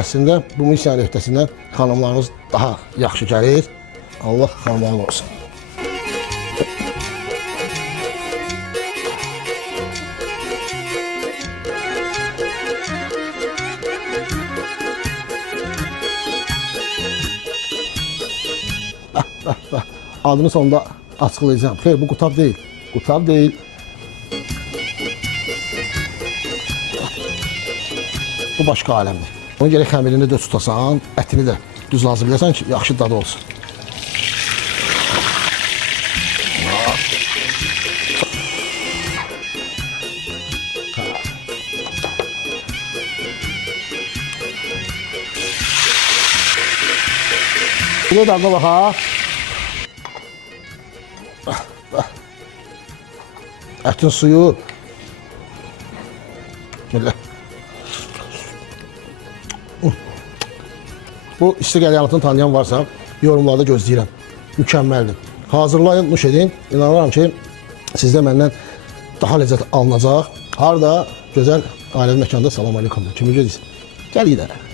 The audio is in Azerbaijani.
Əslində bu missiyanın öhdəsindən xanımlarınız daha yaxşı gəlir. Allah xanımlarla olsun. Adını sonunda açıqlayacağım. Xeyr, bu qutab deyil. Qutab deyil. Bu başqa aləmdir. Ona görə xəmirini də tutasan, ətini də düz hazırlayasan ki, yaxşı dadı olsun. Bu da bax ha. Ətin suyu. Belə. Bu isti qəlyanatını tanıyan varsa, yorumlarda gözləyirəm. Mükəmməldir. Hazırlayın, nuş edin. İnanıram ki, sizdə məndən daha ləzzət alınacaq. Harada gözəl ailəvi məkanda salam aleykum. Kimi gedirsin? Gəl gidelim.